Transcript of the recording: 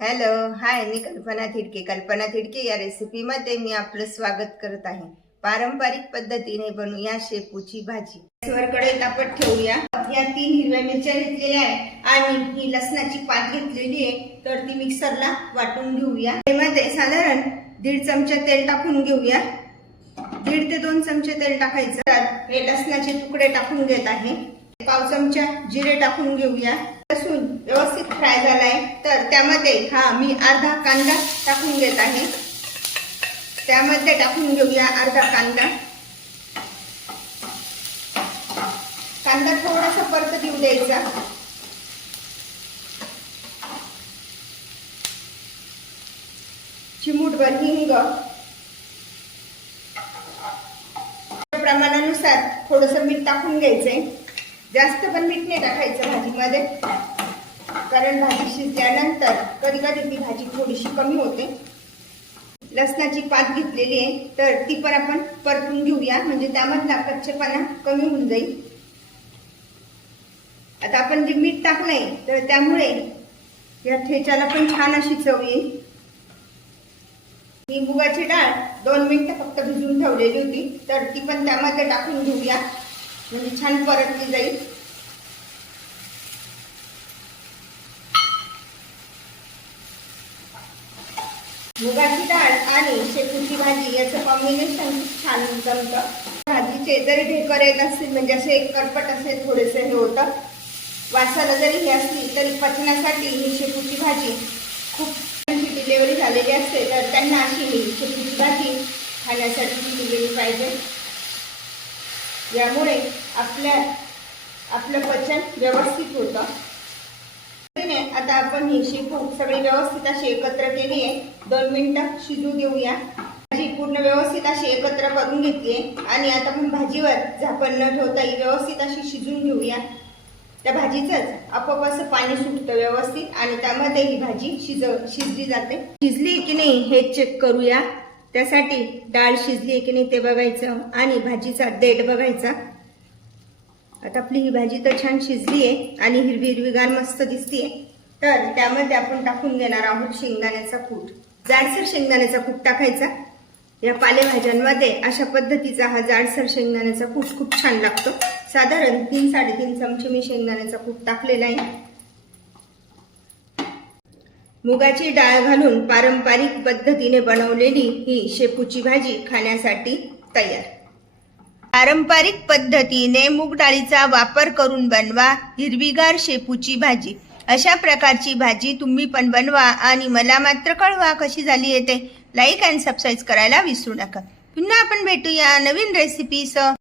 Hello hi मी कल्पना थिडके. कल्पना थिडके या रेसिपीमध्ये मी आपलं स्वागत करत आहे. पारंपरिक पद्धतीने बनवूया शेपूची भाजी. गॅसवर कढई तापत ठेवूया. या तीन हिरव्या मिरच्या घेतलेल्या आहे आणि ही लसणाची पात घेतलेली आहे तर ती मिक्सरला वाटून घेऊया. त्यामध्ये साधारण दीड चमचा तेल टाकून घेऊया. दीड ते दोन चमचे तेल टाकायचं. हे लसणाचे तुकडे टाकून घेत आहे. पाव चमचा जिरे टाकून घेऊया. लसूण व्यवस्थित फ्राय झालाय. तर त्यामध्ये हा मी अर्धा कांदा टाकून घेत आहे. त्यामध्ये टाकून घेऊया अर्धा कांदा. कांदा थोडासा परत देऊ द्यायचा. चिमूटभर हिंग. प्रमाणानुसार थोडस मीठ टाकून घ्यायचंय. जास्त पण मीठ नाही टाकायचं भाजीमध्ये. कारण भाजी शिजल्यानंतर कधी कधी ती भाजी थोडीशी कमी होते. लसणाची पात घेतलेली आहे तर ती पण आपण परतून घेऊया. म्हणजे त्यामधला कच्चेपणा कमी होऊन जाईल. आता आपण जे मीठ टाकलंय तर त्यामुळे या ठेच्याला पण छान अशी चव येईल. ही मुगाची डाळ दोन मिनिटं फक्त भिजून ठेवलेली होती तर ती पण त्यामध्ये टाकून घेऊया. म्हणजे छान परतली जाईल. मुगाची डाळ आणि शेपूची भाजी याचं कॉम्बिनेशन खूप छान जमतं. भाजीचे जरी ढेकर येत असतील म्हणजे असे एक करपट असे थोडेसे हे होतं. वासाला जरी हे असली तरी पचण्यासाठी ही शेपूची भाजी खूप डिलेवरी झालेली असते. तर त्यांना अशी ही शेपूची भाजी खाण्यासाठी दिलेली पाहिजे. यामुळे आपल्या आपलं पचन व्यवस्थित होतं. आता आपण ही शेपू सगळी व्यवस्थित अशी एकत्र केली आहे दोन मिनटं शिजू देऊया. भाजी पूर्ण व्यवस्थित अशी एकत्र करून घेतली आहे आणि आता आपण भाजीवर झाकण न ठेवता ही व्यवस्थित अशी शिजून घेऊया. त्या भाजीचंच आपोआप असं पाणी सुटतं व्यवस्थित आणि त्यामध्ये ही भाजी शिज शिजली जाते. शिजली की नाही हे चेक करूया. त्यासाठी डाळ शिजली आहे की नाही ते बघायचं आणि भाजीचा देठ बघायचा. आता आपली ही भाजी तर छान शिजली आहे आणि हिरवी हिरवीगार मस्त दिसतीये. तर त्यामध्ये आपण टाकून घेणार आहोत शेंगदाण्याचा कूट. जाडसर शेंगदाण्याचा कूट टाकायचा. या पालेभाज्यांमध्ये अशा पद्धतीचा हा जाडसर शेंगदाण्याचा कूट खूप छान लागतो. साधारण तीन साडेतीन चमचे मी शेंगदाण्याचा कूट टाकलेला आहे. मुगाची डाळ घालून पारंपरिक पद्धतीने बनवलेली ही शेपूची भाजी खाण्यासाठी तयार. पारंपरिक पद्धतीने मूग डाळीचा वापर करून बनवा हिरवीगार शेपूची भाजी. अशा प्रकारची भाजी तुम्ही पण बनवा आणि मला मात्र कळवा कशी झाली येते. लाईक अँड सबस्क्राईब करायला विसरू नका. पुन्हा आपण भेटूया नवीन रेसिपीसह